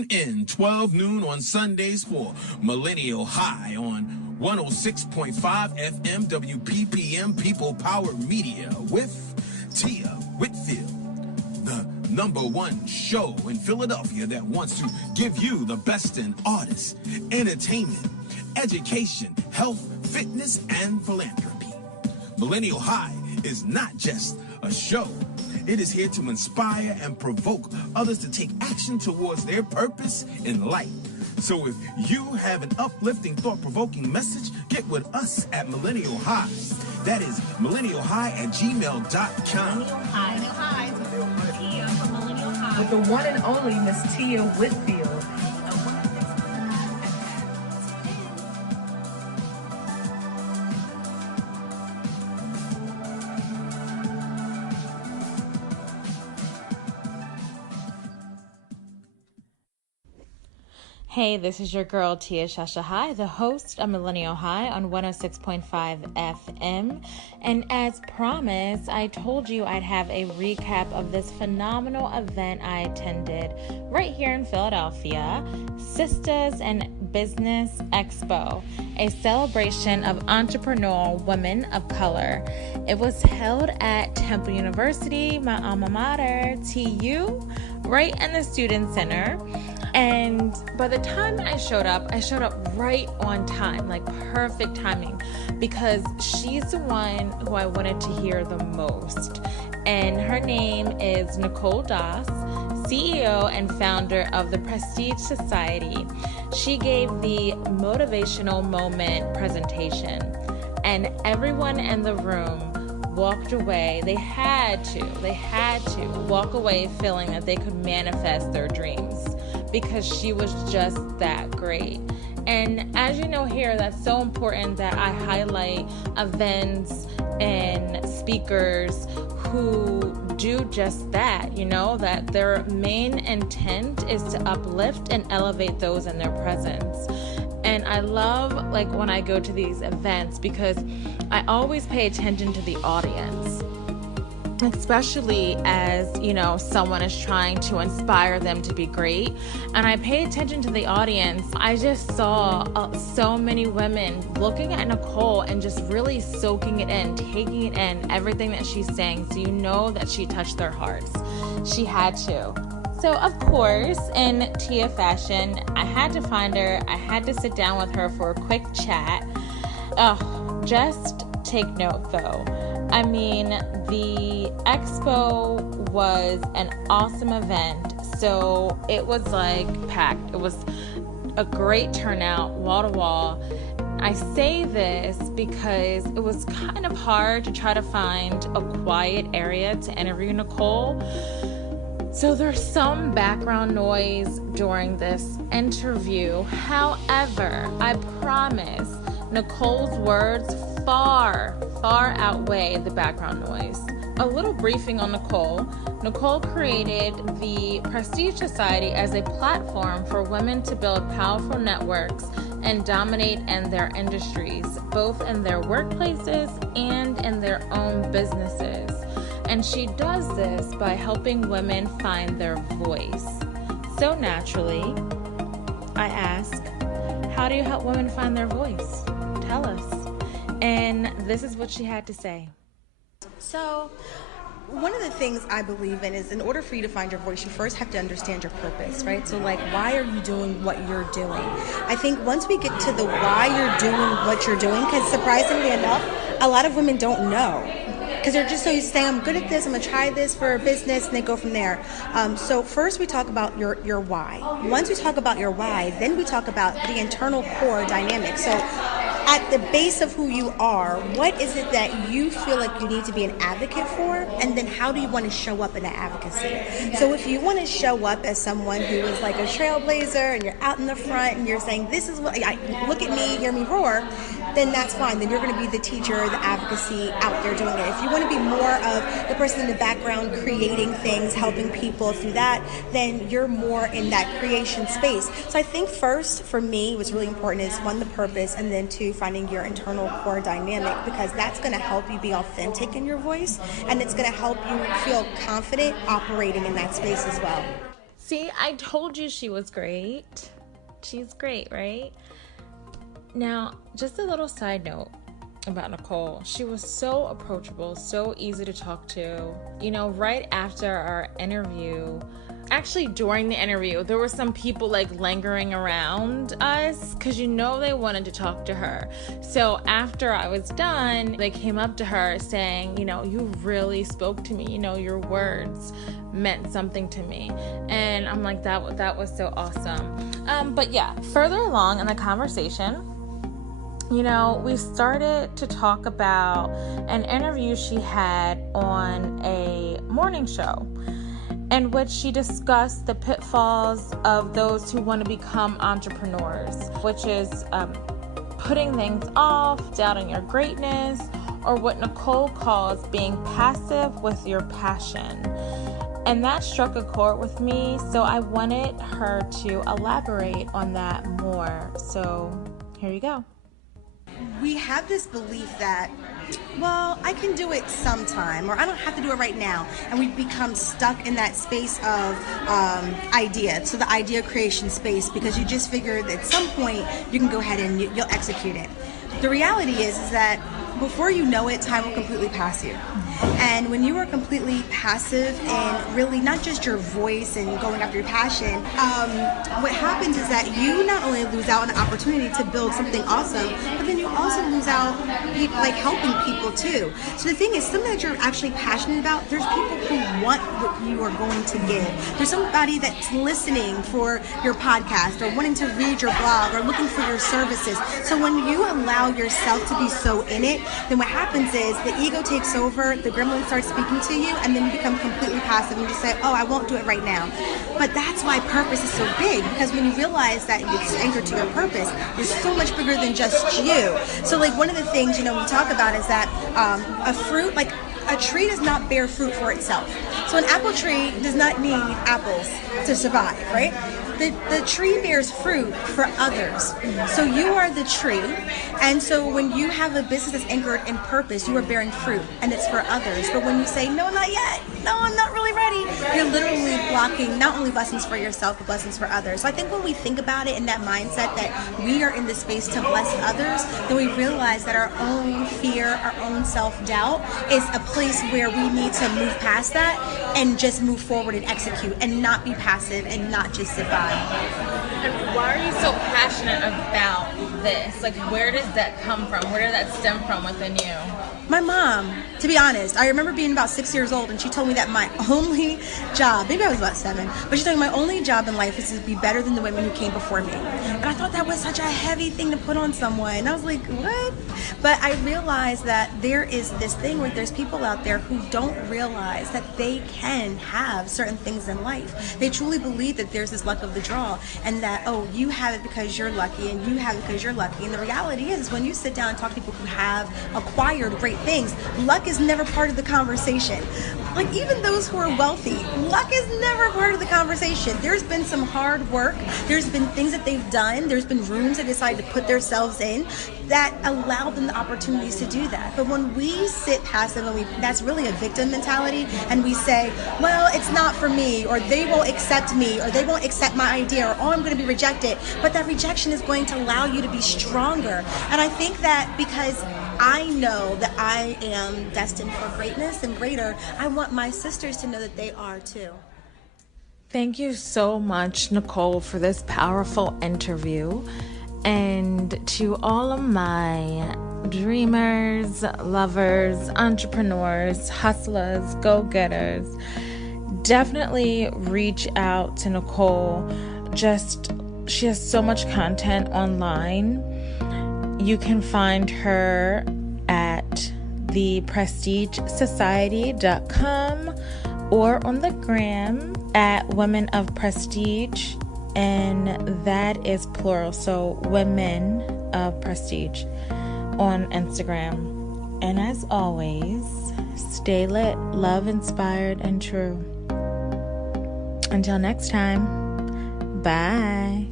Tune in 12 noon on Sundays for Millennial High on 106.5 FM WPPM People Power Media with Tia Whitfield, the #1 show in Philadelphia that wants to give you the best in artists, entertainment, education, health, fitness, and philanthropy. Millennial High is not just a show. It is here to inspire and provoke others to take action towards their purpose in life. So if you have an uplifting, thought-provoking message, get with us at Millennial High. That is millennialhigh@gmail.com. Millennial High. Tia from Millennial High. With the one and only Miss Tia Whitfield. Hey, this is your girl Tia Shasha High, the host of Millennial High on 106.5 FM. And as promised, I told you I'd have a recap of this phenomenal event I attended right here in Philadelphia, Sistahs and Business Expo, a celebration of entrepreneurial women of color. It was held at Temple University, my alma mater, TU, right in the Student Center. And by the time I showed up right on time, like perfect timing, because she's the one who I wanted to hear the most. And her name is Nicole Doss, CEO and founder of the Prestige Society. She gave the motivational moment presentation, and everyone in the room walked away. They had to walk away feeling that they could manifest their dreams, because she was just that great. And as you know here, that's so important that I highlight events and speakers who do just that, that their main intent is to uplift and elevate those in their presence. And I love when I go to these events, because I always pay attention to the audience, especially as, someone is trying to inspire them to be great. And I pay attention to the audience. I just saw so many women looking at Nicole and just really soaking it in, taking it in, everything that she's saying. So you know that she touched their hearts. She had to. So of course, in Tia fashion, I had to find her. I had to sit down with her for a quick chat. Just take note though. I mean, the expo was an awesome event. So it was packed. It was a great turnout, wall to wall. I say this because it was kind of hard to try to find a quiet area to interview Nicole. So there's some background noise during this interview. However, I promise Nicole's words far outweigh the background noise. A little briefing on Nicole. Nicole created the Prestige Society as a platform for women to build powerful networks and dominate in their industries, both in their workplaces and in their own businesses. And she does this by helping women find their voice. So naturally, I ask, how do you help women find their voice? Tell us. And this is what she had to say. So, one of the things I believe in is, in order for you to find your voice, you first have to understand your purpose, right? So why are you doing what you're doing? I think once we get to the why you're doing what you're doing, because surprisingly enough, a lot of women don't know. Because they're just so used to saying, I'm good at this, I'm going to try this for a business, and they go from there. So first we talk about your why. Once we talk about your why, then we talk about the internal core dynamic. So at the base of who you are, what is it that you feel like you need to be an advocate for? And then how do you want to show up in that advocacy? So if you want to show up as someone who is like a trailblazer and you're out in the front and you're saying, this is what, look at me, hear me roar, then that's fine. Then you're going to be the teacher, the advocacy out there doing it. If you want to be more of the person in the background creating things, helping people through that, then you're more in that creation space. So I think first, for me, what's really important is, one, the purpose, and then two, finding your internal core dynamic, because that's going to help you be authentic in your voice, and it's going to help you feel confident operating in that space as well. See, I told you she was great. She's great, right? Now, just a little side note about Nicole. She was so approachable, so easy to talk to. You know, right after our interview, actually during the interview, there were some people like lingering around us because you know they wanted to talk to her. So after I was done, they came up to her saying, you know, you really spoke to me. You know, your words meant something to me. And I'm like, that was so awesome. But yeah, further along in the conversation, you know, we started to talk about an interview she had on a morning show in which she discussed the pitfalls of those who want to become entrepreneurs, which is putting things off, doubting your greatness, or what Nicole calls being passive with your passion. And that struck a chord with me, so I wanted her to elaborate on that more. So here you go. We have this belief that, well, I can do it sometime, or I don't have to do it right now. And we become stuck in that space of idea. So the idea creation space, because you just figure that at some point you can go ahead and you'll execute it. The reality is that before you know it, time will completely pass you. And when you are completely passive and really not just your voice and going after your passion, what happens is that you not only lose out on an opportunity to build something awesome, but then you also lose out like helping people too. So the thing is, something that you're actually passionate about, there's people who want what you are going to give. There's somebody that's listening for your podcast or wanting to read your blog or looking for your services. So when you allow yourself to be so in it, then what happens is the ego takes over, the gremlin starts speaking to you, and then you become completely passive and you just say, oh, I won't do it right now. But that's why purpose is so big, because when you realize that it's anchored to your purpose, it's so much bigger than just you. So like one of the things, you know, we talk about is that a fruit, like a tree does not bear fruit for itself. So an apple tree does not need apples to survive, right? The tree bears fruit for others. So you are the tree. And so when you have a business that's anchored in purpose, you are bearing fruit and it's for others. But when you say, no, not yet, no, I'm not really ready, you're literally blocking not only blessings for yourself, but blessings for others. So I think when we think about it in that mindset that we are in this space to bless others, then we realize that our own fear, our own self-doubt is a place where we need to move past that and just move forward and execute and not be passive and not just sit by. And why are you so passionate about this? Like, where does that come from? Where did that stem from within you? My mom, to be honest, I remember being about 6 years old and she told me that my only job, maybe I was about 7, but she told me my only job in life is to be better than the women who came before me. And I thought that was such a heavy thing to put on someone. And I was like, what? But I realized that there is this thing where there's people out there who don't realize that they can have certain things in life. They truly believe that there's this luck of the draw and that, oh, you have it because you're lucky and you have it because you're lucky. And the reality is when you sit down and talk to people who have acquired great things, luck is never part of the conversation. Like even those who are wealthy, luck is never part of the conversation. There's been some hard work. There's been things that they've done. There's been rooms they decided to put themselves in that allow them the opportunities to do that. But when we sit passive and that's really a victim mentality, and we say, well, it's not for me, or they won't accept me, or they won't accept my idea, or oh, I'm going to be rejected. But that rejection is going to allow you to be stronger. And I think that because I know that I am destined for greatness and greater, I want my sisters to know that they are too. Thank you so much, Nicole, for this powerful interview. And to all of my dreamers, lovers, entrepreneurs, hustlers, go-getters, definitely reach out to Nicole. She has so much content online. You can find her at theprestigesociety.com or on the gram at Women of Prestige, and that is plural, so Women of Prestige on Instagram. And as always, stay lit, love inspired, and true. Until next time, bye.